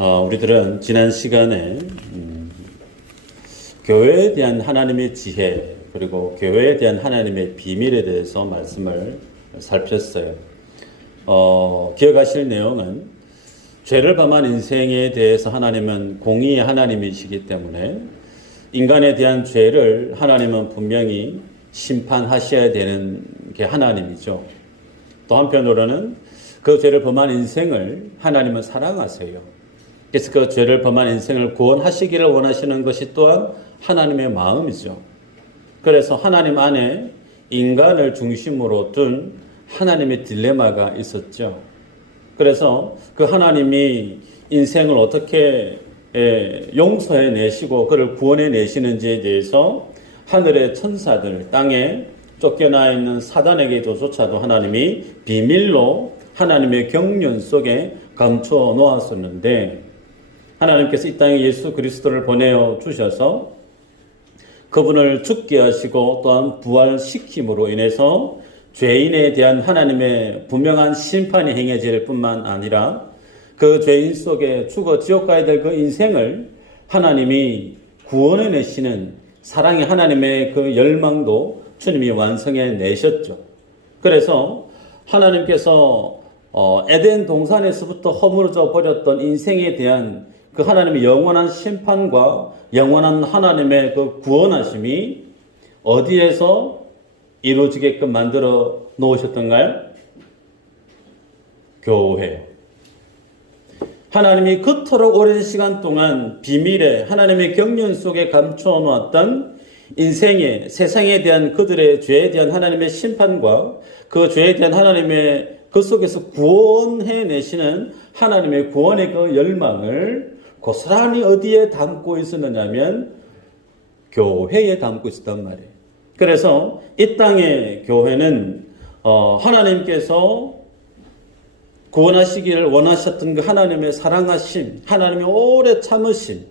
우리들은 지난 시간에 교회에 대한 하나님의 지혜 그리고 교회에 대한 하나님의 비밀에 대해서 말씀을 살폈어요. 기억하실 내용은 죄를 범한 인생에 대해서 하나님은 공의의 하나님이시기 때문에 인간에 대한 죄를 하나님은 분명히 심판하셔야 되는 게 하나님이죠. 또 한편으로는 그 죄를 범한 인생을 하나님은 사랑하세요. 그래서 그 죄를 범한 인생을 구원하시기를 원하시는 것이 또한 하나님의 마음이죠. 그래서 하나님 안에 인간을 중심으로 둔 하나님의 딜레마가 있었죠. 그래서 그 하나님이 인생을 어떻게 용서해 내시고 그를 구원해 내시는지에 대해서 하늘의 천사들, 땅에 쫓겨나 있는 사단에게조차도 하나님이 비밀로 하나님의 경륜 속에 감춰 놓았었는데, 하나님께서 이 땅에 예수 그리스도를 보내어 주셔서 그분을 죽게 하시고 또한 부활시킴으로 인해서 죄인에 대한 하나님의 분명한 심판이 행해질 뿐만 아니라 그 죄인 속에 죽어 지옥 가야 될 그 인생을 하나님이 구원해 내시는 사랑의 하나님의 그 열망도 주님이 완성해 내셨죠. 그래서 하나님께서 에덴 동산에서부터 허물어져 버렸던 인생에 대한 그 하나님의 영원한 심판과 영원한 하나님의 그 구원하심이 어디에서 이루어지게끔 만들어 놓으셨던가요? 교회. 하나님이 그토록 오랜 시간 동안 비밀에 하나님의 경륜 속에 감춰 놓았던 인생의 세상에 대한 그들의 죄에 대한 하나님의 심판과 그 죄에 대한 하나님의 그 속에서 구원해 내시는 하나님의 구원의 그 열망을 고스란히 어디에 담고 있었느냐면 교회에 담고 있었단 말이에요. 그래서 이 땅의 교회는 하나님께서 구원하시기를 원하셨던 그 하나님의 사랑하심, 하나님의 오래 참으심,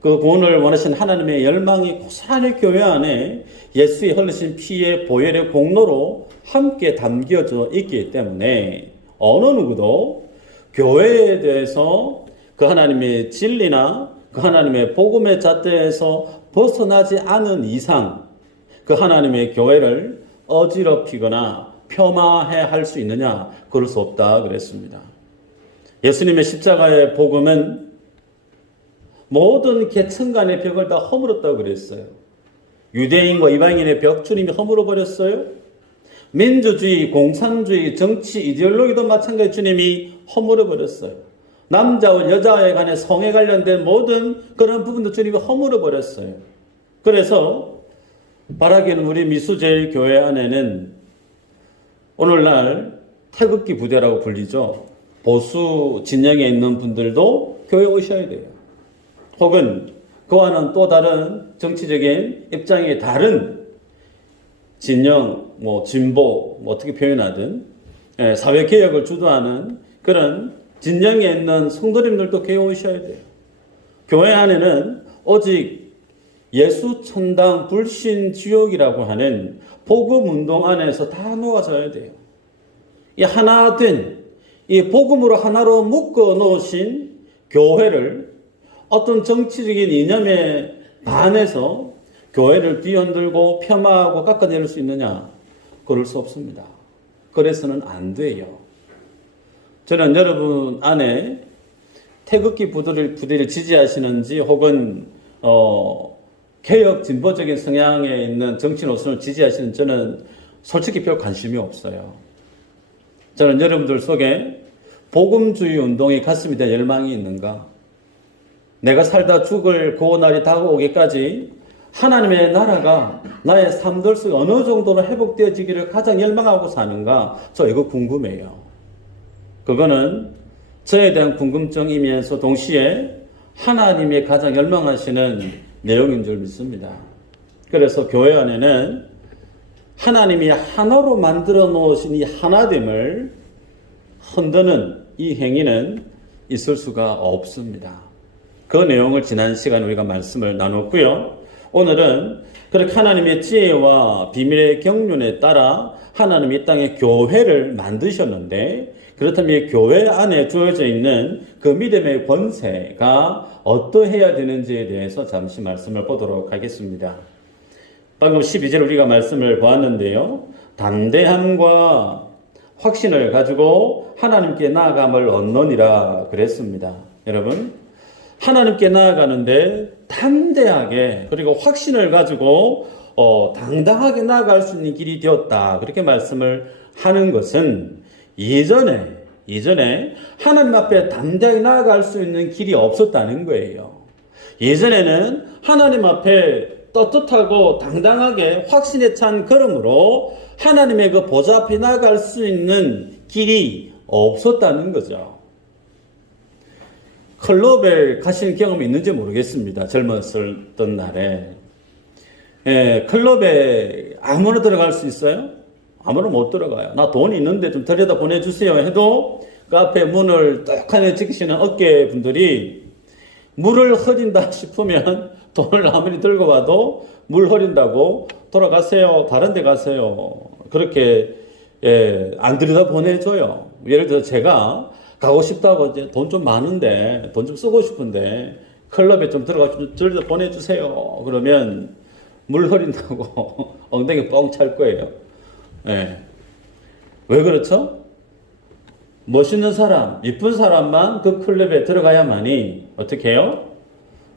그 구원을 원하신 하나님의 열망이 고스란히 교회 안에 예수의 흘리신 피의 보혈의 공로로 함께 담겨져 있기 때문에 어느 누구도 교회에 대해서 그 하나님의 진리나 그 하나님의 복음의 잣대에서 벗어나지 않은 이상 그 하나님의 교회를 어지럽히거나 폄하해 할 수 있느냐? 그럴 수 없다 그랬습니다. 예수님의 십자가의 복음은 모든 계층 간의 벽을 다 허물었다고 그랬어요. 유대인과 이방인의 벽 주님이 허물어 버렸어요. 민주주의, 공산주의, 정치, 이데올로기도 마찬가지 주님이 허물어 버렸어요. 남자와 여자에 관해 성에 관련된 모든 그런 부분도 주님이 허물어 버렸어요. 그래서 바라기는 우리 미수제일교회 안에는 오늘날 태극기 부대라고 불리죠. 보수 진영에 있는 분들도 교회에 오셔야 돼요. 혹은 그와는 또 다른 정치적인 입장이 다른 진영, 진보, 어떻게 표현하든 사회개혁을 주도하는 그런 진영에 있는 성도님들도 교회에 오셔야 돼요. 교회 안에는 오직 예수 천당 불신 지옥이라고 하는 복음 운동 안에서 다 놓아져야 돼요. 이 하나 된, 이 복음으로 하나로 묶어 놓으신 교회를 어떤 정치적인 이념에 반해서 교회를 뒤흔들고 폄하하고 깎아내릴 수 있느냐? 그럴 수 없습니다. 그래서는 안 돼요. 저는 여러분 안에 태극기 부대를 지지하시는지 혹은 개혁 진보적인 성향에 있는 정치 노선을 지지하시는 저는 솔직히 별 관심이 없어요. 저는 여러분들 속에 복음주의 운동이 가슴에 대한 열망이 있는가? 내가 살다 죽을 그 날이 다가오기까지 하나님의 나라가 나의 삶들 속에 어느 정도로 회복되어지기를 가장 열망하고 사는가? 저 이거 궁금해요. 그거는 저에 대한 궁금증이면서 동시에 하나님의 가장 열망하시는 내용인 줄 믿습니다. 그래서 교회 안에는 하나님이 하나로 만들어 놓으신 이 하나됨을 흔드는 이 행위는 있을 수가 없습니다. 그 내용을 지난 시간에 우리가 말씀을 나눴고요. 오늘은 그렇게 하나님의 지혜와 비밀의 경륜에 따라 하나님이 이 땅에 교회를 만드셨는데 그렇다면 이 교회 안에 주어져 있는 그 믿음의 권세가 어떠해야 되는지에 대해서 잠시 말씀을 보도록 하겠습니다. 방금 12절 우리가 말씀을 보았는데요. 담대함과 확신을 가지고 하나님께 나아감을 얻느니라 그랬습니다. 여러분, 하나님께 나아가는데 담대하게 그리고 확신을 가지고 당당하게 나아갈 수 있는 길이 되었다. 그렇게 말씀을 하는 것은 예전에 하나님 앞에 담대하게 나아갈 수 있는 길이 없었다는 거예요. 예전에는 하나님 앞에 떳떳하고 당당하게 확신에 찬 걸음으로 하나님의 그 보좌 앞에 나아갈 수 있는 길이 없었다는 거죠. 클럽에 가시는 경험이 있는지 모르겠습니다. 젊었던 날에. 클럽에 아무나 들어갈 수 있어요? 아무나 못 들어가요. 나 돈이 있는데 좀 들여다 보내주세요 해도 그 앞에 문을 떡하니 지키시는 어깨 분들이 물을 흐린다 싶으면 돈을 아무리 들고 와도 물 흐린다고 돌아가세요. 다른 데 가세요. 그렇게 안 들여다 보내줘요. 예를 들어 제가 가고 싶다고 이제 돈 좀 많은데 돈 좀 쓰고 싶은데 클럽에 좀 들어가 들여다 보내주세요. 그러면 물 흐린다고 엉덩이 뻥 찰 거예요. 왜 그렇죠? 멋있는 사람, 이쁜 사람만 그 클럽에 들어가야만이 어떻게 해요?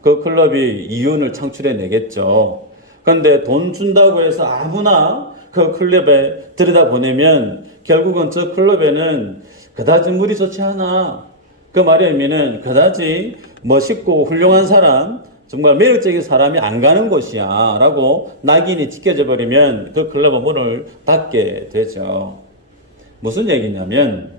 그 클럽이 이윤을 창출해 내겠죠. 그런데 돈 준다고 해서 아무나 그 클럽에 들여다보내면 결국은 저 클럽에는 그다지 물이 좋지 않아. 그 말의 의미는 그다지 멋있고 훌륭한 사람, 정말 매력적인 사람이 안 가는 곳이야 라고 낙인이 찍혀져 버리면 그 클럽은 문을 닫게 되죠. 무슨 얘기냐면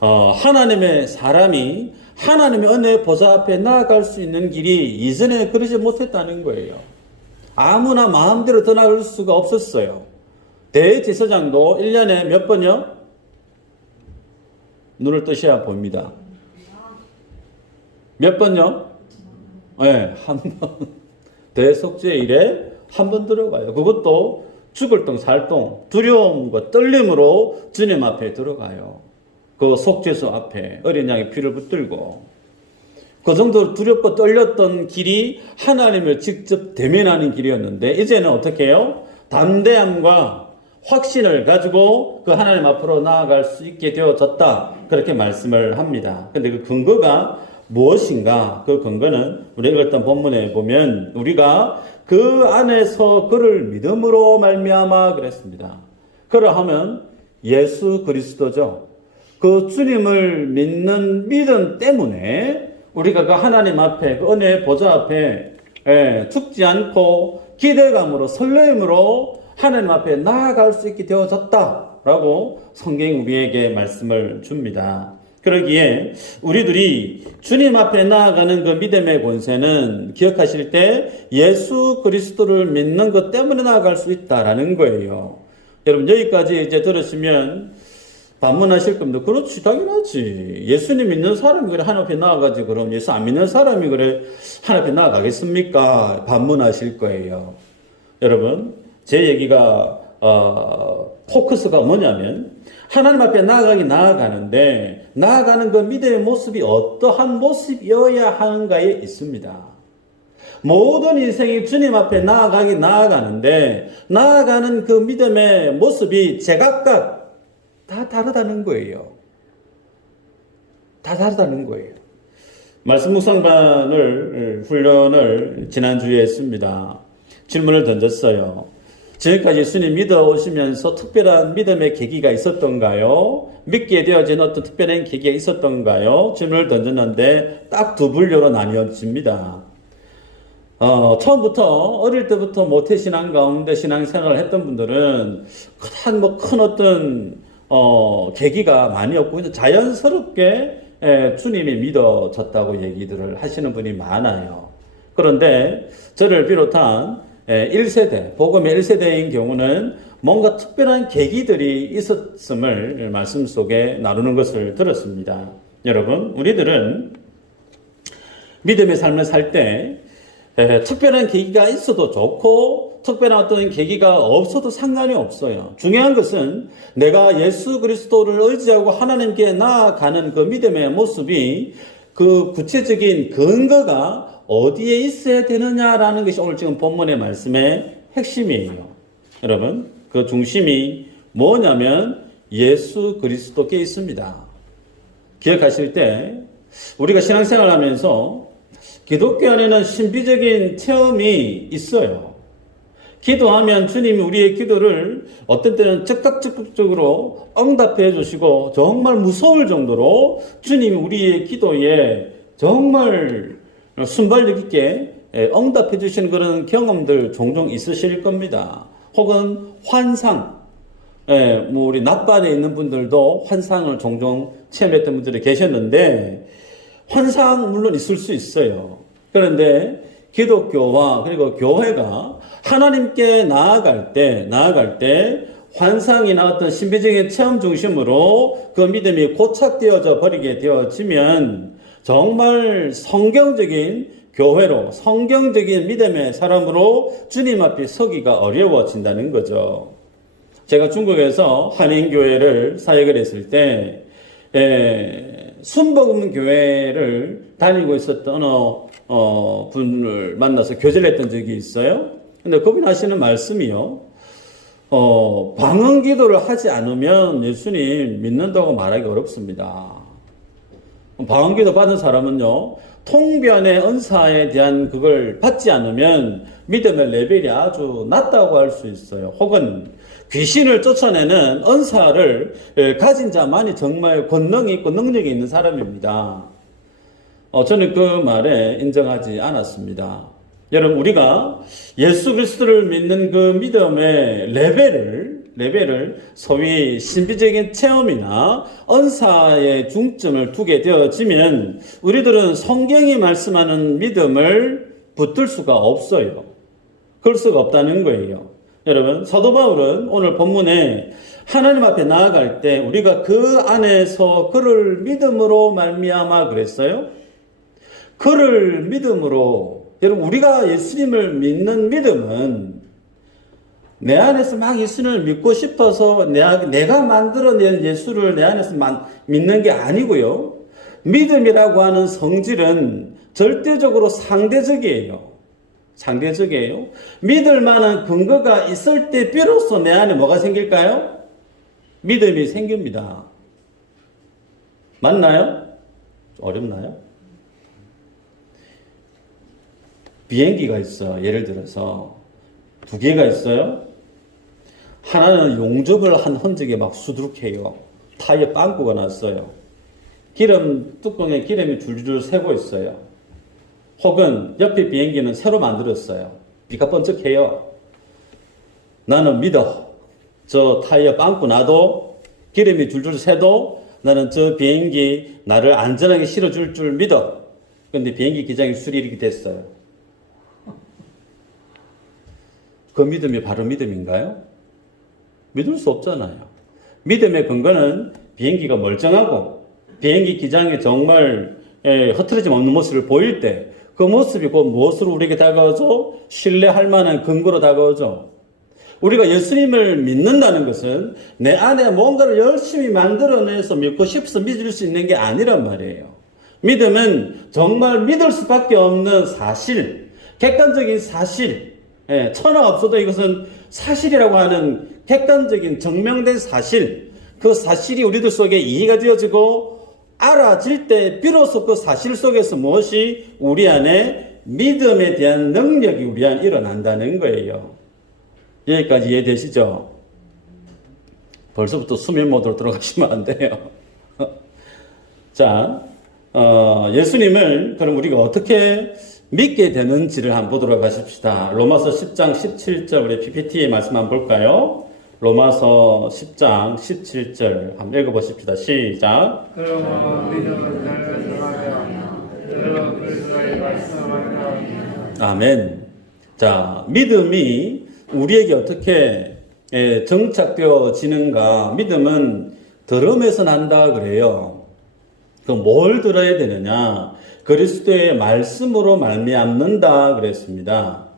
하나님의 사람이 하나님의 은혜의 보좌 앞에 나아갈 수 있는 길이 이전에 그러지 못했다는 거예요. 아무나 마음대로 떠나갈 수가 없었어요. 대제사장도 1년에 몇 번요? 눈을 뜨셔야 봅니다. 몇 번요? 한 번. 대속죄일에 한 번 들어가요. 그것도 죽을 똥 살똥 두려움과 떨림으로 주님 앞에 들어가요. 그 속죄소 앞에 어린 양의 피를 붙들고 그 정도로 두렵고 떨렸던 길이 하나님을 직접 대면하는 길이었는데 이제는 어떻게 해요? 담대함과 확신을 가지고 그 하나님 앞으로 나아갈 수 있게 되어졌다. 그렇게 말씀을 합니다. 근데 그 근거가 무엇인가? 그 근거는 우리가 읽었던 본문에 보면 우리가 그 안에서 그를 믿음으로 말미암아 그랬습니다. 그러하면 예수 그리스도죠. 그 주님을 믿는 믿음 때문에 우리가 그 하나님 앞에 그 은혜의 보좌 앞에 죽지 않고 기대감으로 설렘으로 하나님 앞에 나아갈 수 있게 되어졌다라고 성경이 우리에게 말씀을 줍니다. 그러기에 우리들이 주님 앞에 나아가는 그 믿음의 권세는 기억하실 때 예수 그리스도를 믿는 것 때문에 나아갈 수 있다라는 거예요. 여러분 여기까지 이제 들으시면 반문하실 겁니다. 그렇지, 당연하지. 예수님 믿는 사람이 그래 하나님 앞에 나아가지 그럼 예수 안 믿는 사람이 그래 하나님 앞에 나아가겠습니까? 반문하실 거예요. 여러분 제 얘기가 포커스가 뭐냐면 하나님 앞에 나아가는데 나아가는 그 믿음의 모습이 어떠한 모습이어야 하는가에 있습니다. 모든 인생이 주님 앞에 나아가는데 나아가는 그 믿음의 모습이 제각각 다 다르다는 거예요. 다 다르다는 거예요. 말씀 묵상반을 훈련을 지난주에 했습니다. 질문을 던졌어요. 지금까지 예수님 믿어오시면서 특별한 믿음의 계기가 있었던가요? 믿게 되어진 어떤 특별한 계기가 있었던가요? 질문을 던졌는데 딱 두 분류로 나뉘어집니다. 처음부터 어릴 때부터 모태신앙 가운데 신앙생활을 했던 분들은 큰 어떤 계기가 많이 없고 자연스럽게 주님이 믿어졌다고 얘기들을 하시는 분이 많아요. 그런데 저를 비롯한 1세대, 복음의 1세대인 경우는 뭔가 특별한 계기들이 있었음을 말씀 속에 나누는 것을 들었습니다. 여러분, 우리들은 믿음의 삶을 살 때 특별한 계기가 있어도 좋고 특별한 어떤 계기가 없어도 상관이 없어요. 중요한 것은 내가 예수 그리스도를 의지하고 하나님께 나아가는 그 믿음의 모습이 그 구체적인 근거가 어디에 있어야 되느냐라는 것이 오늘 지금 본문의 말씀의 핵심이에요. 여러분, 그 중심이 뭐냐면 예수 그리스도께 있습니다. 기억하실 때 우리가 신앙생활 하면서 기독교 안에는 신비적인 체험이 있어요. 기도하면 주님이 우리의 기도를 어떤 때는 적극적으로 응답해 주시고 정말 무서울 정도로 주님이 우리의 기도에 정말 순발력 있게 응답해 주시는 그런 경험들 종종 있으실 겁니다. 혹은 환상, 우리 낮반에 있는 분들도 환상을 종종 체험했던 분들이 계셨는데 환상 물론 있을 수 있어요. 그런데 기독교와 그리고 교회가 하나님께 나아갈 때 환상이나 어떤 신비적인 체험 중심으로 그 믿음이 고착되어져 버리게 되어지면 정말 성경적인 교회로 성경적인 믿음의 사람으로 주님 앞에 서기가 어려워진다는 거죠. 제가 중국에서 한인교회를 사역을 했을 때 순복음 교회를 다니고 있었던 어느 분을 만나서 교제를 했던 적이 있어요. 근데 그분이 하시는 말씀이요. 방언 기도를 하지 않으면 예수님 믿는다고 말하기 어렵습니다. 방언 기도 받은 사람은요, 통변의 은사에 대한 그걸 받지 않으면 믿음의 레벨이 아주 낮다고 할 수 있어요. 혹은 귀신을 쫓아내는 은사를 가진 자만이 정말 권능이 있고 능력이 있는 사람입니다. 저는 그 말에 인정하지 않았습니다. 여러분, 우리가 예수 그리스도를 믿는 그 믿음의 레벨을 소위 신비적인 체험이나 은사의 중점을 두게 되어지면 우리들은 성경이 말씀하는 믿음을 붙들 수가 없어요. 그럴 수가 없다는 거예요. 여러분, 사도 바울은 오늘 본문에 하나님 앞에 나아갈 때 우리가 그 안에서 그를 믿음으로 말미암아 그랬어요. 그를 믿음으로, 여러분, 우리가 예수님을 믿는 믿음은 내 안에서 막 예수님을 믿고 싶어서 내가 만들어낸 예수를 내 안에서 믿는 게 아니고요. 믿음이라고 하는 성질은 절대적으로 상대적이에요. 믿을 만한 근거가 있을 때 비로소 내 안에 뭐가 생길까요? 믿음이 생깁니다. 맞나요? 어렵나요? 비행기가 있어. 예를 들어서 두 개가 있어요. 하나는 용접을 한 흔적이 막 수두룩해요. 타이어 빵꾸가 났어요. 기름 뚜껑에 기름이 줄줄 새고 있어요. 혹은 옆에 비행기는 새로 만들었어요. 비가 번쩍해요. 나는 믿어. 저 타이어 빵꾸 나도 기름이 줄줄 새도 나는 저 비행기 나를 안전하게 실어줄 줄 믿어. 그런데 비행기 기장이 수리 이렇게 됐어요. 그 믿음이 바로 믿음인가요? 믿을 수 없잖아요. 믿음의 근거는 비행기가 멀쩡하고 비행기 기장에 정말 흐트러짐 없는 모습을 보일 때 그 모습이 곧 무엇으로 우리에게 다가오죠? 신뢰할 만한 근거로 다가오죠. 우리가 예수님을 믿는다는 것은 내 안에 뭔가를 열심히 만들어내서 믿고 싶어서 믿을 수 있는 게 아니란 말이에요. 믿음은 정말 믿을 수밖에 없는 사실, 객관적인 사실, 천하 없어도 이것은 사실이라고 하는 객관적인 증명된 사실, 그 사실이 우리들 속에 이해가 되어지고 알아질 때 비로소 그 사실 속에서 무엇이 우리 안에 믿음에 대한 능력이 우리 안에 일어난다는 거예요. 여기까지 이해되시죠? 벌써부터 수면 모드로 들어가시면 안 돼요. 자, 예수님을 그럼 우리가 어떻게 믿게 되는지를 한번 보도록 하십시다. 로마서 10장 17절 우리 PPT의 말씀 한번 볼까요? 로마서 10장 17절 한번 읽어보십시다. 시작. 아멘. 자, 믿음이 우리에게 어떻게 정착되어지는가? 믿음은 들음에서 난다 그래요. 그럼 뭘 들어야 되느냐? 그리스도의 말씀으로 말미암는다 그랬습니다.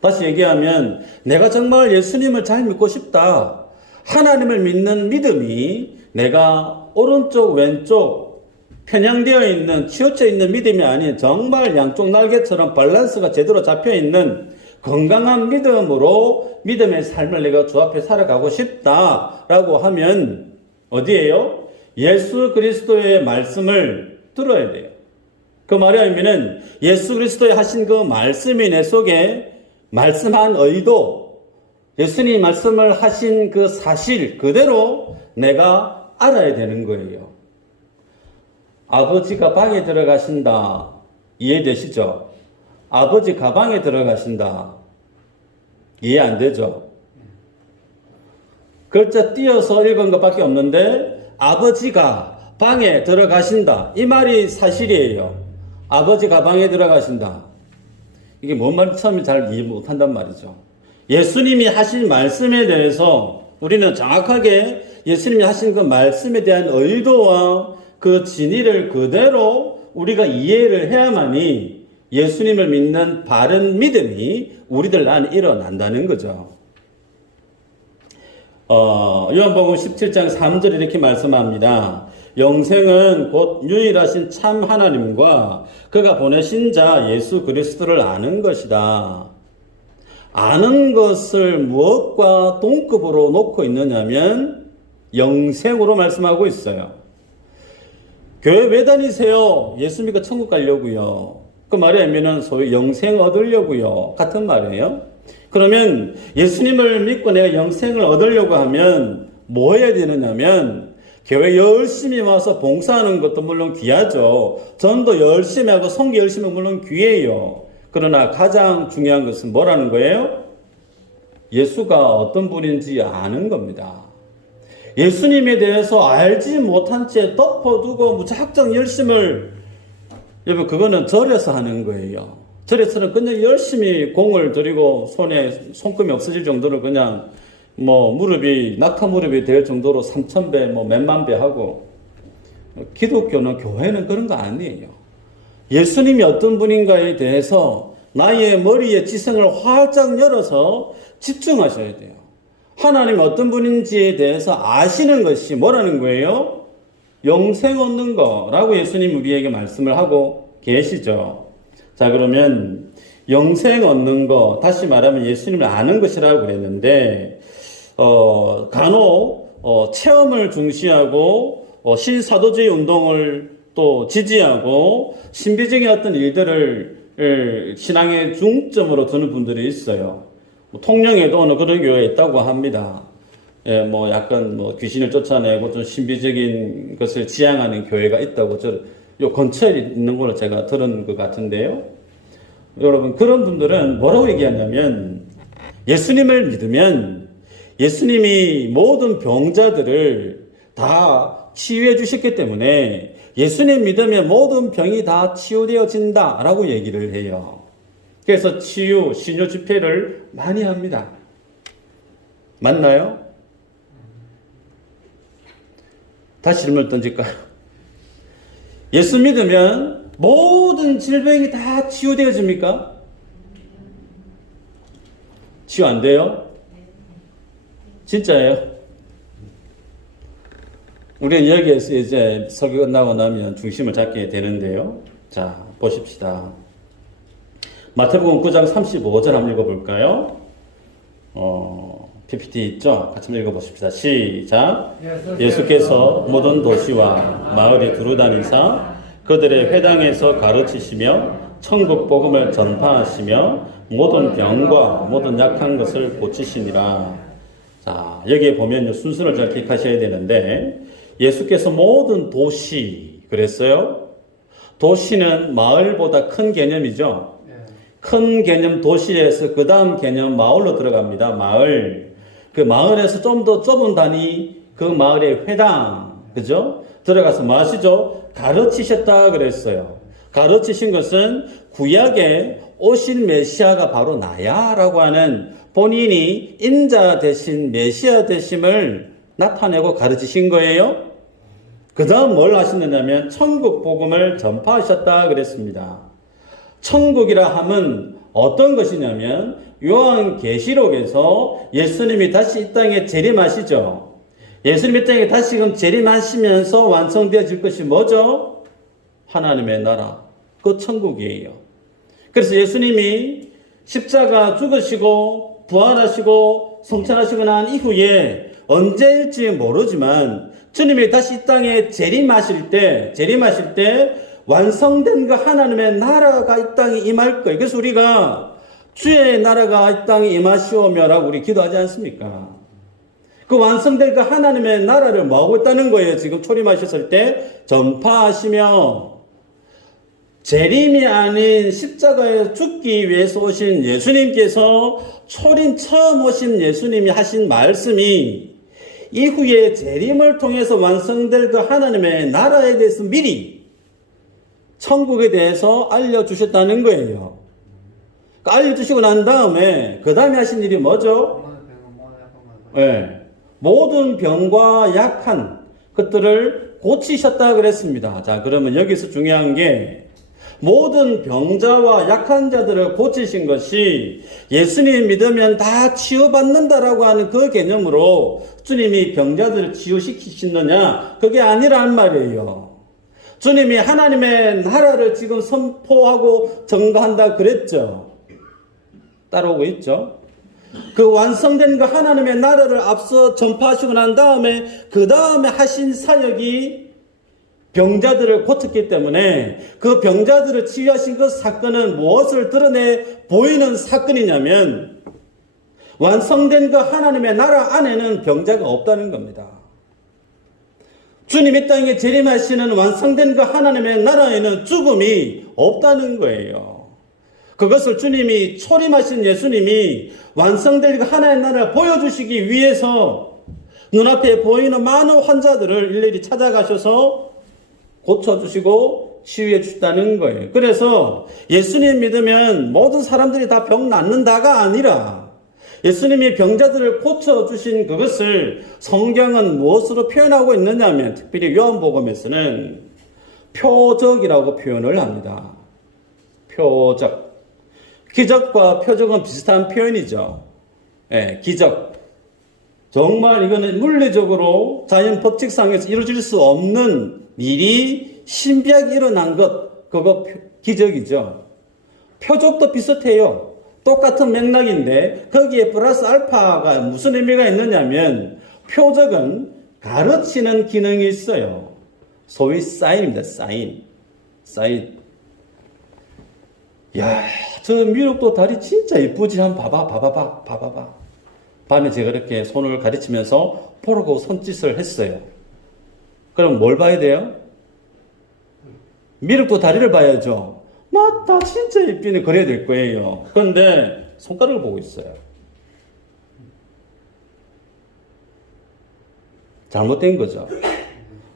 다시 얘기하면 내가 정말 예수님을 잘 믿고 싶다. 하나님을 믿는 믿음이 내가 오른쪽 왼쪽 편향되어 있는 치우쳐 있는 믿음이 아닌 정말 양쪽 날개처럼 밸런스가 제대로 잡혀 있는 건강한 믿음으로 믿음의 삶을 내가 주 앞에 살아가고 싶다라고 하면 어디에요? 예수 그리스도의 말씀을 들어야 돼요. 그 말의 의미는 예수 그리스도의 하신 그 말씀이 내 속에 말씀한 의도, 예수님이 말씀을 하신 그 사실 그대로 내가 알아야 되는 거예요. 아버지가 방에 들어가신다. 이해되시죠? 아버지 가방에 들어가신다. 이해 안 되죠? 글자 띄어서 읽은 것밖에 없는데 아버지가 방에 들어가신다. 이 말이 사실이에요. 아버지 가방에 들어가신다. 이게 뭔 말인지 처음에 잘 이해 못한단 말이죠. 예수님이 하신 말씀에 대해서 우리는 정확하게 예수님이 하신 그 말씀에 대한 의도와 그 진리를 그대로 우리가 이해를 해야만이 예수님을 믿는 바른 믿음이 우리들 안에 일어난다는 거죠. 요한복음 17장 3절 이렇게 말씀합니다. 영생은 곧 유일하신 참 하나님과 그가 보내신 자 예수 그리스도를 아는 것이다. 아는 것을 무엇과 동급으로 놓고 있느냐면 영생으로 말씀하고 있어요. 교회 왜 다니세요? 예수 믿고 천국 가려고요. 그 말의 의미는 소위 영생 얻으려고요. 같은 말이에요. 그러면 예수님을 믿고 내가 영생을 얻으려고 하면 뭐 해야 되느냐면 교회 열심히 와서 봉사하는 것도 물론 귀하죠. 전도 열심히 하고 선교 열심히 하면 물론 귀해요. 그러나 가장 중요한 것은 뭐라는 거예요? 예수가 어떤 분인지 아는 겁니다. 예수님에 대해서 알지 못한 채 덮어두고 무작정 열심을, 여러분 그거는 절에서 하는 거예요. 절에서는 그냥 열심히 공을 들이고 손에 손금이 없어질 정도로 그냥 무릎이 낙타 무릎이 될 정도로 3,000배 몇만 배 하고, 기독교는 교회는 그런 거 아니에요. 예수님이 어떤 분인가에 대해서 나의 머리에 지성을 활짝 열어서 집중하셔야 돼요. 하나님이 어떤 분인지에 대해서 아시는 것이 뭐라는 거예요? 영생 얻는 거라고 예수님 우리에게 말씀을 하고 계시죠. 자, 그러면 영생 얻는 거, 다시 말하면 예수님을 아는 것이라고 그랬는데 간혹 체험을 중시하고 신사도주의 운동을 또 지지하고 신비적인 어떤 일들을 신앙의 중점으로 두는 분들이 있어요. 통영에도 어느 그런 교회가 있다고 합니다. 예, 약간 귀신을 쫓아내고 좀 신비적인 것을 지향하는 교회가 있다고 요 근처에 있는 걸로 제가 들은 것 같은데요. 여러분, 그런 분들은 뭐라고 얘기하냐면 예수님을 믿으면 예수님이 모든 병자들을 다 치유해 주셨기 때문에 예수님 믿으면 모든 병이 다 치유되어진다 라고 얘기를 해요. 그래서 치유, 신유 집회를 많이 합니다. 맞나요? 다시 질문을 던질까요? 예수 믿으면 모든 질병이 다 치유되어집니까? 치유 안 돼요? 진짜예요? 우리는 여기에서 이제 설교 끝나고 나면 중심을 잡게 되는데요. 자, 보십시다. 마태복음 9장 35절 한번 읽어볼까요? PPT 있죠? 같이 한번 읽어보십시다. 시작. 예수께서 모든 도시와 마을에 두루다니사 그들의 회당에서 가르치시며 천국 복음을 전파하시며 모든 병과 모든 약한 것을 고치시니라. 자, 여기에 보면 순서를 잘 기억하셔야 되는데 예수께서 모든 도시 그랬어요. 도시는 마을보다 큰 개념이죠. 큰 개념 도시에서 그 다음 개념 마을로 들어갑니다. 마을. 그 마을에서 좀 더 좁은 단위 그 마을의 회당. 그죠? 들어가서 뭐 하시죠? 가르치셨다 그랬어요. 가르치신 것은 구약에 오실 메시아가 바로 나야 라고 하는 본인이 인자 대신 메시아 되심을 나타내고 가르치신 거예요. 그 다음 뭘 하시느냐면 천국 복음을 전파하셨다 그랬습니다. 천국이라 함은 어떤 것이냐면 요한계시록에서 예수님이 다시 이 땅에 재림하시죠. 예수님이 이 땅에 다시금 재림하시면서 완성되어질 것이 뭐죠? 하나님의 나라, 그 천국이에요. 그래서 예수님이 십자가 죽으시고 부활하시고 성천하시고 난 이후에 언제일지 모르지만 주님이 다시 이 땅에 재림하실 때 완성된 그 하나님의 나라가 이 땅에 임할 거예요. 그래서 우리가 주의 나라가 이 땅에 임하시오며라고 우리 기도하지 않습니까? 그 완성될 그 하나님의 나라를 뭐하고 있다는 거예요. 지금 초림하셨을 때 전파하시며 재림이 아닌 십자가에 죽기 위해서 오신 예수님께서 초림 처음 오신 예수님이 하신 말씀이 이후에 재림을 통해서 완성될 그 하나님의 나라에 대해서 미리 천국에 대해서 알려주셨다는 거예요. 알려주시고 난 다음에 그 다음에 하신 일이 뭐죠? 네. 모든 병과 약한 것들을 고치셨다 그랬습니다. 자, 그러면 여기서 중요한 게 모든 병자와 약한 자들을 고치신 것이 예수님 믿으면 다 치유받는다라고 하는 그 개념으로 주님이 병자들을 치유시키시느냐? 그게 아니란 말이에요. 주님이 하나님의 나라를 지금 선포하고 전가한다 그랬죠. 따라오고 있죠. 그 완성된 그 하나님의 나라를 앞서 전파하시고 난 다음에 그 다음에 하신 사역이 병자들을 고쳤기 때문에 그 병자들을 치유하신 그 사건은 무엇을 드러내 보이는 사건이냐면 완성된 그 하나님의 나라 안에는 병자가 없다는 겁니다. 주님이 땅에 재림하시는 완성된 그 하나님의 나라에는 죽음이 없다는 거예요. 그것을 주님이 초림하신 예수님이 완성될 그 하나님의 나라를 보여주시기 위해서 눈앞에 보이는 많은 환자들을 일일이 찾아가셔서 고쳐주시고 치유해 주셨다는 거예요. 그래서 예수님 믿으면 모든 사람들이 다 병 낫는다가 아니라 예수님이 병자들을 고쳐주신 그것을 성경은 무엇으로 표현하고 있느냐면 특별히 요한복음에서는 표적이라고 표현을 합니다. 표적. 기적과 표적은 비슷한 표현이죠. 예, 기적. 정말 이거는 물리적으로 자연 법칙상에서 이루어질 수 없는 일이 신비하게 일어난 것, 그거 기적이죠. 표적도 비슷해요. 똑같은 맥락인데 거기에 플러스 알파가 무슨 의미가 있느냐면 표적은 가르치는 기능이 있어요. 소위 사인입니다. 사인. 야, 저 미륵도 다리 진짜 이쁘지? 한번 봐봐. 밤에 제가 이렇게 손을 가르치면서 보라고 손짓을 했어요. 그럼 뭘 봐야 돼요? 미륵도 다리를 봐야죠. 맞다, 진짜 이쁘네. 그래야 될 거예요. 그런데 손가락을 보고 있어요. 잘못된 거죠.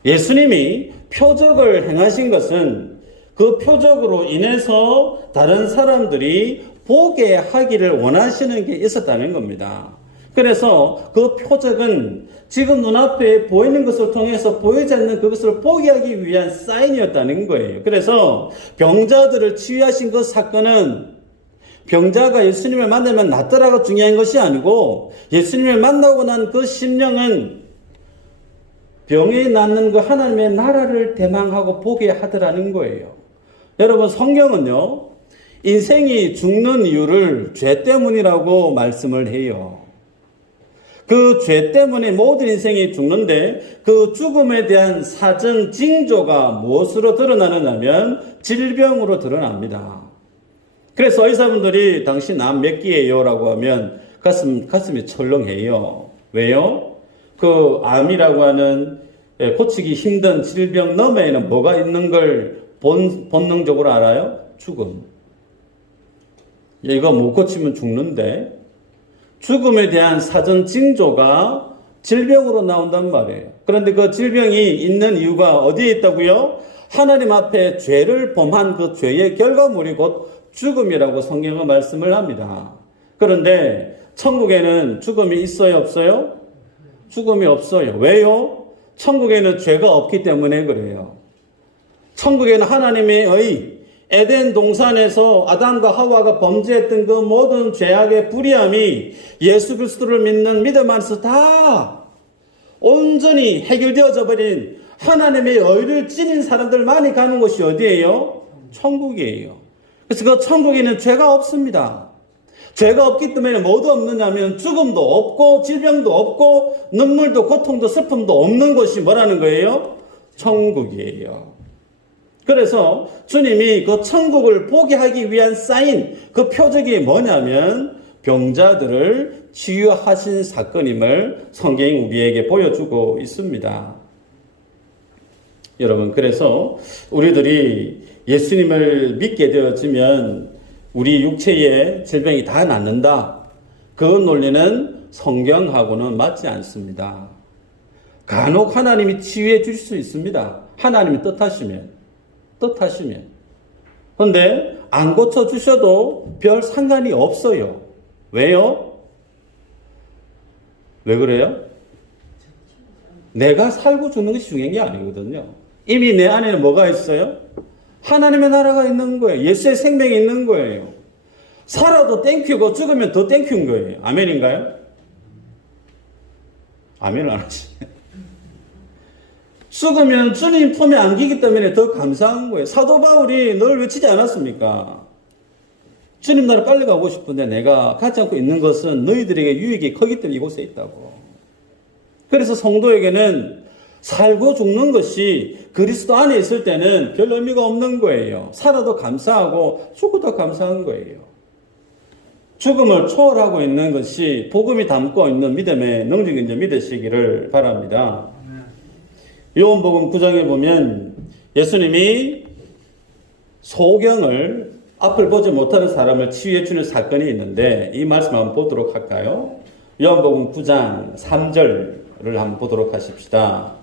예수님이 표적을 행하신 것은 그 표적으로 인해서 다른 사람들이 보게 하기를 원하시는 게 있었다는 겁니다. 그래서 그 표적은 지금 눈앞에 보이는 것을 통해서 보이지 않는 그것을 보게 하기 위한 사인이었다는 거예요. 그래서 병자들을 치유하신 그 사건은 병자가 예수님을 만나면 낫더라가 중요한 것이 아니고 예수님을 만나고 난 그 심령은 병이 낫는 그 하나님의 나라를 대망하고 보게 하더라는 거예요. 여러분, 성경은요, 인생이 죽는 이유를 죄 때문이라고 말씀을 해요. 그 죄 때문에 모든 인생이 죽는데 그 죽음에 대한 사전 징조가 무엇으로 드러나느냐면 질병으로 드러납니다. 그래서 의사분들이 당신 암 몇 기예요? 라고 하면 가슴이 철렁해요. 왜요? 그 암이라고 하는 고치기 힘든 질병 너머에는 뭐가 있는 걸 본능적으로 알아요? 죽음. 이거 못 고치면 죽는데 죽음에 대한 사전 징조가 질병으로 나온단 말이에요. 그런데 그 질병이 있는 이유가 어디에 있다고요? 하나님 앞에 죄를 범한 그 죄의 결과물이 곧 죽음이라고 성경은 말씀을 합니다. 그런데 천국에는 죽음이 있어요, 없어요? 죽음이 없어요. 왜요? 천국에는 죄가 없기 때문에 그래요. 천국에는 하나님의 에덴 동산에서 아담과 하와가 범죄했던 그 모든 죄악의 불의함이 예수 그리스도를 믿는 믿음 안에서 다 온전히 해결되어져 버린 하나님의 의를 지닌 사람들만이 가는 곳이 어디예요? 천국이에요. 그래서 그 천국에는 죄가 없습니다. 죄가 없기 때문에 뭐도 없느냐면 죽음도 없고 질병도 없고 눈물도 고통도 슬픔도 없는 곳이 뭐라는 거예요? 천국이에요. 그래서 주님이 그 천국을 보게 하기 위한 사인, 그 표적이 뭐냐면 병자들을 치유하신 사건임을 성경이 우리에게 보여주고 있습니다. 여러분, 그래서 우리들이 예수님을 믿게 되어지면 우리 육체의 질병이 다 낫는다. 그 논리는 성경하고는 맞지 않습니다. 간혹 하나님이 치유해 주실 수 있습니다. 하나님이 뜻하시면. 그런데 안 고쳐주셔도 별 상관이 없어요. 왜요? 왜 그래요? 내가 살고 죽는 것이 중요한 게 아니거든요. 이미 내 안에는 뭐가 있어요? 하나님의 나라가 있는 거예요. 예수의 생명이 있는 거예요. 살아도 땡큐고 죽으면 더 땡큐인 거예요. 아멘인가요? 아멘을 안 하시네. 죽으면 주님 품에 안기기 때문에 더 감사한 거예요. 사도 바울이 늘 외치지 않았습니까? 주님 나라 빨리 가고 싶은데 내가 가지 않고 있는 것은 너희들에게 유익이 크기 때문에 이곳에 있다고. 그래서 성도에게는 살고 죽는 것이 그리스도 안에 있을 때는 별 의미가 없는 거예요. 살아도 감사하고 죽어도 감사한 거예요. 죽음을 초월하고 있는 것이 복음이 담고 있는 믿음의 능력인지 믿으시기를 바랍니다. 요한복음 9장에 보면 예수님이 소경을 앞을 보지 못하는 사람을 치유해 주는 사건이 있는데 이 말씀 한번 보도록 할까요? 요한복음 9장 3절을 한번 보도록 하십시다.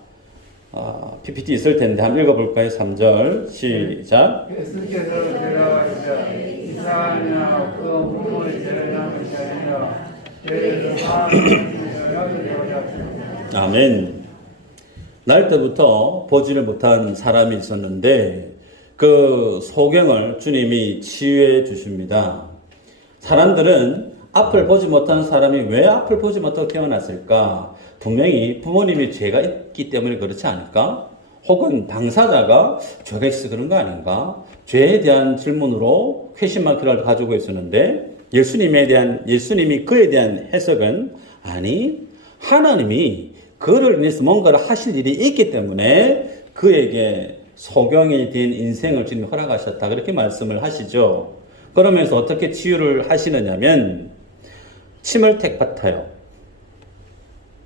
PPT 있을 텐데 한번 읽어볼까요? 3절 시작. 예수께서 데려가시자 이상하냐 그 부모의 데려가는 것이 아니라 죄에서 사함을 되어졌습니다. 아멘. 날 때부터 보지를 못한 사람이 있었는데 그 소경을 주님이 치유해 주십니다. 사람들은 앞을 보지 못하는 사람이 왜 앞을 보지 못하고 태어났을까? 분명히 부모님이 죄가 있기 때문에 그렇지 않을까? 혹은 당사자가 죄가 있어서 그런 거 아닌가? 죄에 대한 질문으로 퀘션마크를 가지고 있었는데 예수님이 그에 대한 해석은 아니, 하나님이 그를 인해서 뭔가를 하실 일이 있기 때문에 그에게 소경이 된 인생을 주님이 허락하셨다. 그렇게 말씀을 하시죠. 그러면서 어떻게 치유를 하시느냐면 침을 택 받아요.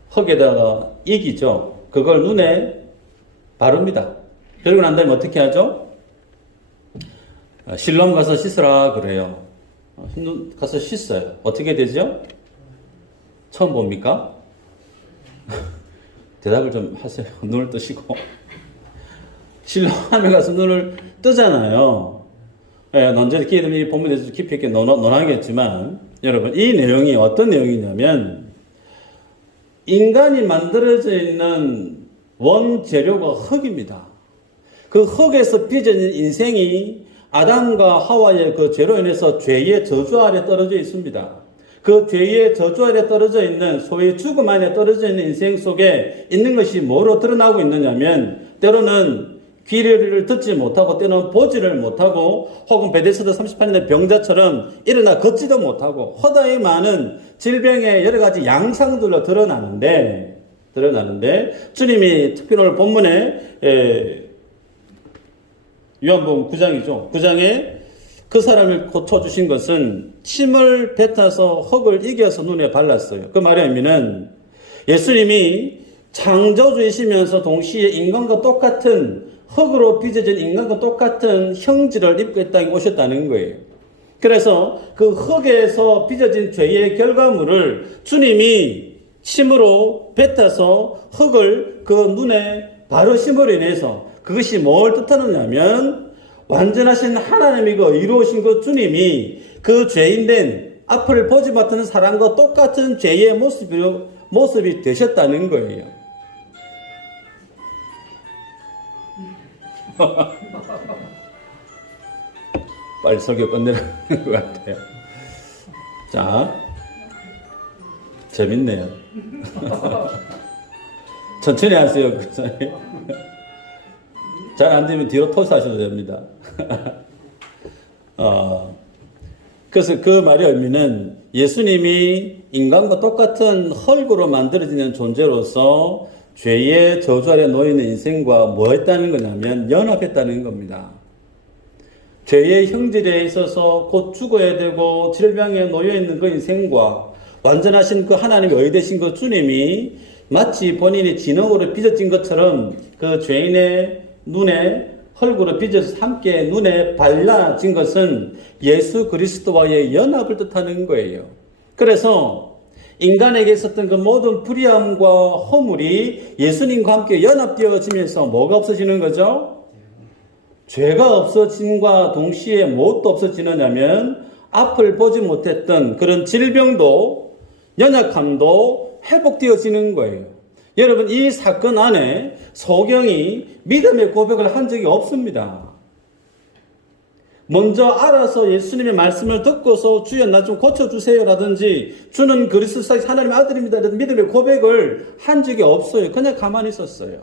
흙에다가 이기죠. 그걸 눈에 바릅니다. 그리고 난 다음에 어떻게 하죠? 실로암 가서 씻으라 그래요. 가서 씻어요. 어떻게 되죠? 처음 봅니까? 대답을 좀 하세요. 눈을 뜨시고. 실로암에 가서 눈을 뜨잖아요. 언제 기회 되면 이 본문에 대해서 깊이 있게 논하겠지만 여러분, 이 내용이 어떤 내용이냐면 인간이 만들어져 있는 원재료가 흙입니다. 그 흙에서 빚어진 인생이 아담과 하와의 그 죄로 인해서 죄의 저주 아래 떨어져 있습니다. 그 죄의 저주 아래 떨어져 있는 소위 죽음 안에 떨어져 있는 인생 속에 있는 것이 뭐로 드러나고 있느냐면 때로는 귀를 듣지 못하고 때로는 보지를 못하고 혹은 베데스다 38년의 병자처럼 일어나 걷지도 못하고 허다히 많은 질병의 여러 가지 양상들로 드러나는데 주님이 특별히 오늘 본문에 요한복음 9장이죠. 9장에 그 사람을 고쳐주신 것은 침을 뱉어서 흙을 이겨서 눈에 발랐어요. 그 말의 의미는 예수님이 창조주이시면서 동시에 인간과 똑같은 흙으로 빚어진 인간과 똑같은 형질을 입고 이 땅에 오셨다는 거예요. 그래서 그 흙에서 빚어진 죄의 결과물을 주님이 침으로 뱉어서 흙을 그 눈에 바르심으로 인해서 그것이 뭘 뜻하느냐면 완전하신 하나님이 그 이루어진 그 주님이 그 죄인된 앞을 보지 못하는 사람과 똑같은 죄의 모습이 되셨다는 거예요. 빨리 설교 끝내라는 것 같아요. 자, 재밌네요. 천천히 하세요. 잘 안 되면 뒤로 토스하셔도 됩니다. 그래서 그 말의 의미는 예수님이 인간과 똑같은 흙으로 만들어지는 존재로서 죄의 저주 아래 놓이는 인생과 뭐 했다는 거냐면 연합했다는 겁니다. 죄의 형질에 있어서 곧 죽어야 되고 질병에 놓여있는 그 인생과 완전하신 그 하나님의 의되신 그 주님이 마치 본인이 진흙으로 빚어진 것처럼 그 죄인의 눈에 흙으로 빚어서 함께 눈에 발라진 것은 예수 그리스도와의 연합을 뜻하는 거예요. 그래서 인간에게 있었던 그 모든 불의함과 허물이 예수님과 함께 연합되어지면서 뭐가 없어지는 거죠? 죄가 없어짐과 동시에 무엇도 없어지느냐면 앞을 보지 못했던 그런 질병도 연약함도 회복되어지는 거예요. 여러분, 이 사건 안에 소경이 믿음의 고백을 한 적이 없습니다. 먼저 알아서 예수님의 말씀을 듣고서 주여 나 좀 고쳐주세요라든지 주는 그리스도 하나님의 아들입니다 라는 믿음의 고백을 한 적이 없어요. 그냥 가만히 있었어요.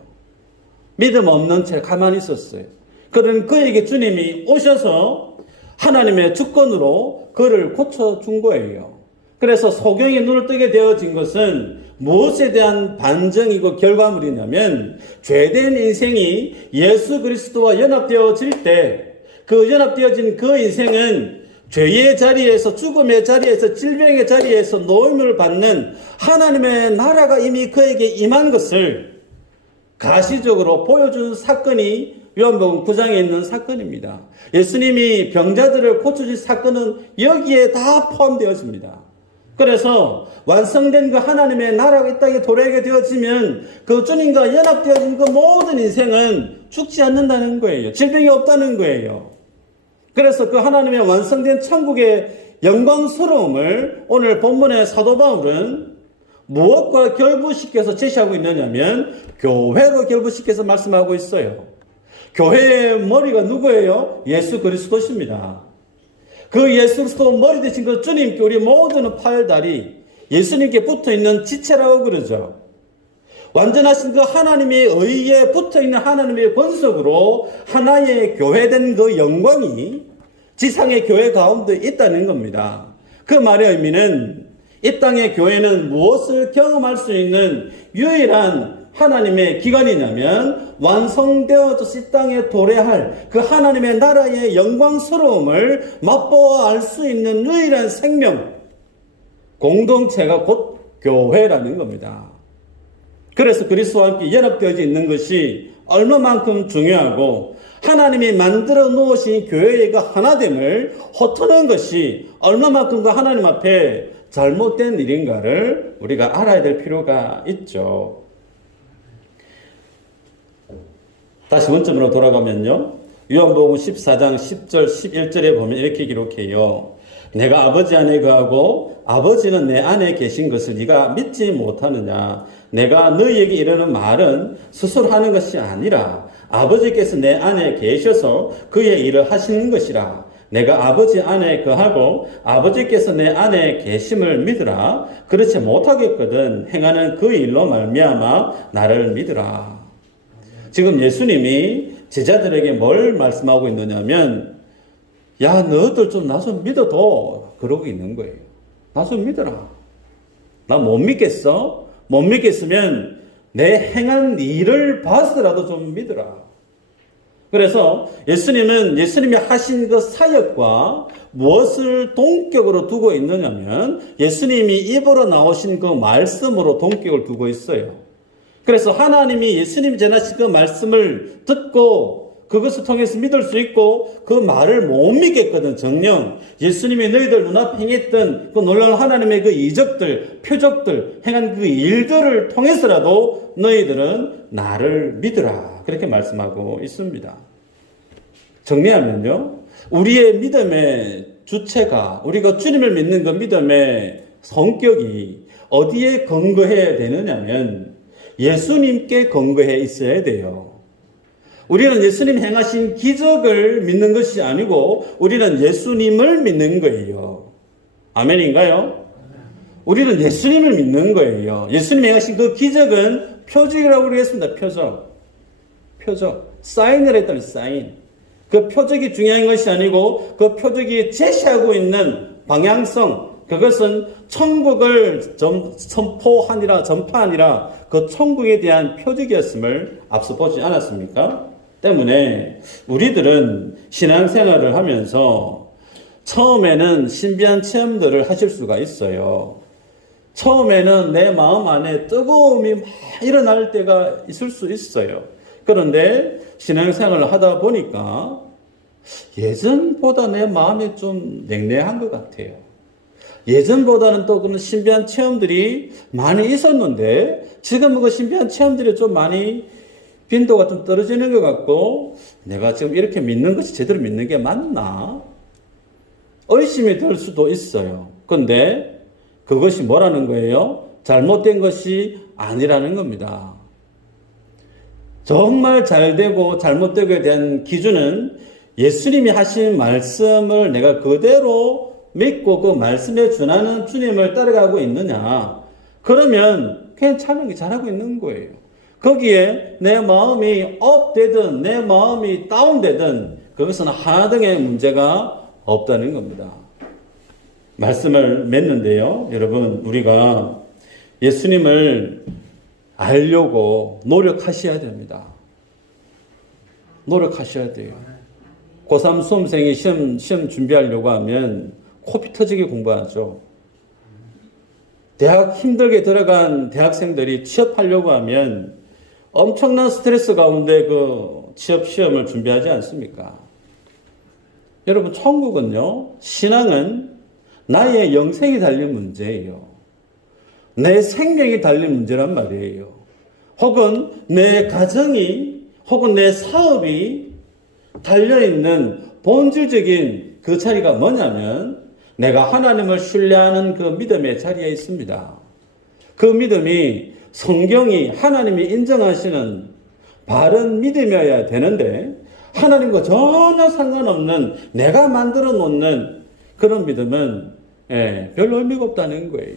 믿음 없는 채 가만히 있었어요. 그런 그에게 주님이 오셔서 하나님의 주권으로 그를 고쳐준 거예요. 그래서 소경이 눈을 뜨게 되어진 것은 무엇에 대한 반증이고 결과물이냐면 죄된 인생이 예수 그리스도와 연합되어질 때 그 연합되어진 그 인생은 죄의 자리에서 죽음의 자리에서 질병의 자리에서 노임을 받는 하나님의 나라가 이미 그에게 임한 것을 가시적으로 보여준 사건이 요한복음 9장에 있는 사건입니다. 예수님이 병자들을 고쳐줄 사건은 여기에 다 포함되어집니다. 그래서 완성된 그 하나님의 나라가 이 땅에 도래하게 되어지면 그 주님과 연합되어진 그 모든 인생은 죽지 않는다는 거예요. 질병이 없다는 거예요. 그래서 그 하나님의 완성된 천국의 영광스러움을 오늘 본문의 사도 바울은 무엇과 결부시켜서 제시하고 있느냐면 교회로 결부시켜서 말씀하고 있어요. 교회의 머리가 누구예요? 예수 그리스도십니다. 그 예수 그리스도 머리 되신 그 주님께 우리 모두는 팔다리, 예수님께 붙어있는 지체라고 그러죠. 완전하신 그 하나님의 의에 붙어있는 하나님의 권속으로 하나의 교회된 그 영광이 지상의 교회 가운데 있다는 겁니다. 그 말의 의미는 이 땅의 교회는 무엇을 경험할 수 있는 유일한 하나님의 기관이냐면 완성되어져서 이 땅에 도래할 그 하나님의 나라의 영광스러움을 맛보아 알 수 있는 유일한 생명 공동체가 곧 교회라는 겁니다. 그래서 그리스도와 함께 연합되어져 있는 것이 얼마만큼 중요하고 하나님이 만들어 놓으신 교회의 그 하나됨을 허투는 것이 얼마만큼 그 하나님 앞에 잘못된 일인가를 우리가 알아야 될 필요가 있죠. 다시 원점으로 돌아가면요. 요한복음 14장 10절 11절에 보면 이렇게 기록해요. 내가 아버지 안에 거하고 아버지는 내 안에 계신 것을 네가 믿지 못하느냐. 내가 너희에게 이르는 말은 스스로 하는 것이 아니라 아버지께서 내 안에 계셔서 그의 일을 하시는 것이라. 내가 아버지 안에 거하고 아버지께서 내 안에 계심을 믿으라. 그렇지 못하겠거든 행하는 그 일로 말미암아 나를 믿으라. 지금 예수님이 제자들에게 뭘 말씀하고 있느냐면 야 너희들 좀 나 좀 믿어도 그러고 있는 거예요. 나 좀 믿어라. 나 못 믿겠어? 못 믿겠으면 내 행한 일을 봐서라도 좀 믿어라. 그래서 예수님은 예수님이 하신 그 사역과 무엇을 동격으로 두고 있느냐면 예수님이 입으로 나오신 그 말씀으로 동격을 두고 있어요. 그래서 하나님이 예수님이 전하신 그 말씀을 듣고 그것을 통해서 믿을 수 있고 그 말을 못 믿겠거든. 정녕 예수님이 너희들 눈앞에 행했던 그 놀라운 하나님의 그 이적들, 표적들, 행한 그 일들을 통해서라도 너희들은 나를 믿으라. 그렇게 말씀하고 있습니다. 정리하면요. 우리의 믿음의 주체가 우리가 주님을 믿는 그 믿음의 성격이 어디에 근거해야 되느냐면 예수님께 근거해 있어야 돼요. 우리는 예수님 행하신 기적을 믿는 것이 아니고 우리는 예수님을 믿는 거예요. 아멘인가요? 우리는 예수님을 믿는 거예요. 예수님이 행하신 그 기적은 표적이라고 그러겠습니다. 표적. 사인을 했다는 사인. 그 표적이 중요한 것이 아니고 그 표적이 제시하고 있는 방향성, 그것은 천국을 전파하니라 그 천국에 대한 표적이었음을 앞서 보지 않았습니까? 때문에 우리들은 신앙생활을 하면서 처음에는 신비한 체험들을 하실 수가 있어요. 처음에는 내 마음 안에 뜨거움이 막 일어날 때가 있을 수 있어요. 그런데 신앙생활을 하다 보니까 예전보다 내 마음이 좀 냉랭한 것 같아요. 예전보다는 또 그런 신비한 체험들이 많이 있었는데 지금은 그 신비한 체험들이 좀 많이 빈도가 좀 떨어지는 것 같고 내가 지금 이렇게 믿는 것이 제대로 믿는 게 맞나? 의심이 들 수도 있어요. 그런데 그것이 뭐라는 거예요? 잘못된 것이 아니라는 겁니다. 정말 잘되고 잘못되고에 대한 기준은 예수님이 하신 말씀을 내가 그대로 믿고 그 말씀에 준하는 주님을 따라가고 있느냐. 그러면 괜찮은 잘하고 있는 거예요. 거기에 내 마음이 업되든 내 마음이 다운되든 그것은 하등의 문제가 없다는 겁니다. 말씀을 맺는데요. 여러분, 우리가 예수님을 알려고 노력하셔야 됩니다. 노력하셔야 돼요. 고3 수험생이 시험 준비하려고 하면 코피 터지게 공부하죠. 대학 힘들게 들어간 대학생들이 취업하려고 하면 엄청난 스트레스 가운데 그 취업 시험을 준비하지 않습니까? 여러분, 천국은요, 신앙은 나의 영생이 달린 문제예요. 내 생명이 달린 문제란 말이에요. 혹은 내 가정이, 혹은 내 사업이 달려있는 본질적인 그 자리가 뭐냐면 내가 하나님을 신뢰하는 그 믿음의 자리에 있습니다. 그 믿음이 성경이 하나님이 인정하시는 바른 믿음이어야 되는데 하나님과 전혀 상관없는 내가 만들어 놓는 그런 믿음은 별로 의미가 없다는 거예요.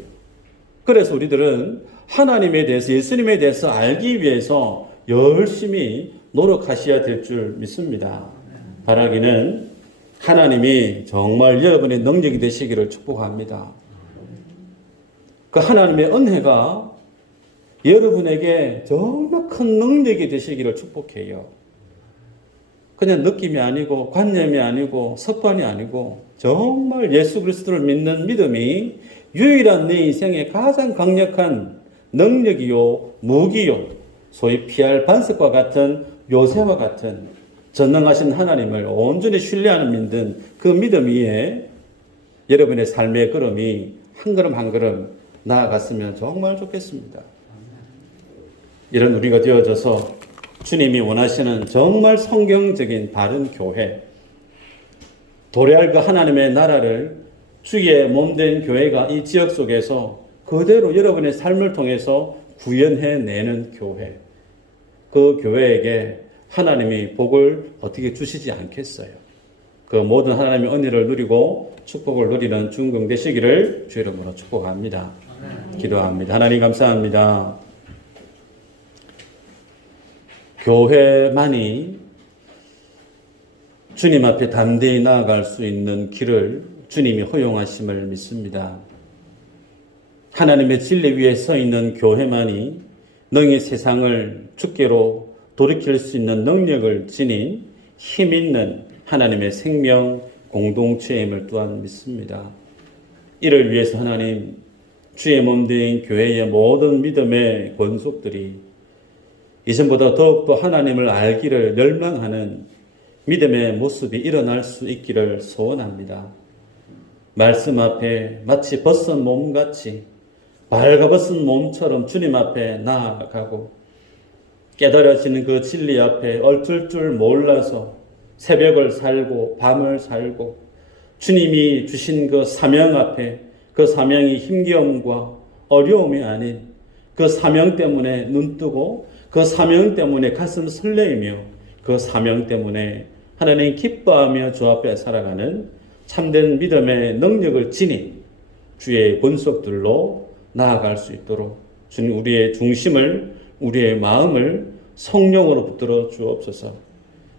그래서 우리들은 하나님에 대해서, 예수님에 대해서 알기 위해서 열심히 노력하셔야 될 줄 믿습니다. 바라기는 하나님이 정말 여러분의 능력이 되시기를 축복합니다. 그 하나님의 은혜가 여러분에게 정말 큰 능력이 되시기를 축복해요. 그냥 느낌이 아니고 관념이 아니고 습관이 아니고 정말 예수 그리스도를 믿는 믿음이 유일한 내 인생의 가장 강력한 능력이요, 무기요, 소위 피할 반석과 같은 요새와 같은 전능하신 하나님을 온전히 신뢰하는 믿는 그 믿음 위에 여러분의 삶의 걸음이 한 걸음 한 걸음 나아갔으면 정말 좋겠습니다. 이런 우리가 되어져서 주님이 원하시는 정말 성경적인 바른 교회, 도래할 그 하나님의 나라를 주의 몸된 교회가 이 지역 속에서 그대로 여러분의 삶을 통해서 구현해내는 교회, 그 교회에게 하나님이 복을 어떻게 주시지 않겠어요? 그 모든 하나님의 은혜를 누리고 축복을 누리는 중공 되시기를 주 이름으로 축복합니다. 기도합니다. 하나님 감사합니다. 교회만이 주님 앞에 담대히 나아갈 수 있는 길을 주님이 허용하심을 믿습니다. 하나님의 진리 위에 서 있는 교회만이 능히 세상을 주께로 돌이킬 수 있는 능력을 지닌 힘 있는 하나님의 생명 공동체임을 또한 믿습니다. 이를 위해서 하나님, 주의 몸된 교회의 모든 믿음의 권속들이 이전보다 더욱더 하나님을 알기를 열망하는 믿음의 모습이 일어날 수 있기를 소원합니다. 말씀 앞에 마치 벗은 몸같이 발가벗은 몸처럼 주님 앞에 나아가고 깨달아지는 그 진리 앞에 얽힐 줄 몰라서 새벽을 살고 밤을 살고 주님이 주신 그 사명 앞에 그 사명이 힘겨움과 어려움이 아닌 그 사명 때문에 눈뜨고 그 사명 때문에 가슴 설레이며 그 사명 때문에 하나님 기뻐하며 주 앞에 살아가는 참된 믿음의 능력을 지닌 주의 본속들로 나아갈 수 있도록 주님 우리의 중심을 우리의 마음을 성령으로 붙들어 주옵소서.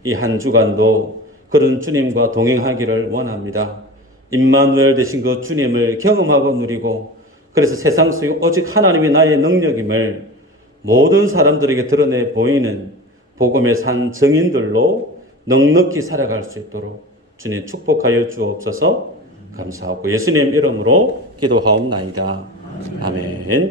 이 한 주간도 그런 주님과 동행하기를 원합니다. 임마누엘 되신 그 주님을 경험하고 누리고 그래서 세상 속에 오직 하나님이 나의 능력임을 모든 사람들에게 드러내 보이는 복음의 산 증인들로 넉넉히 살아갈 수 있도록 주님 축복하여 주옵소서. 감사하고 예수님 이름으로 기도하옵나이다. 아멘.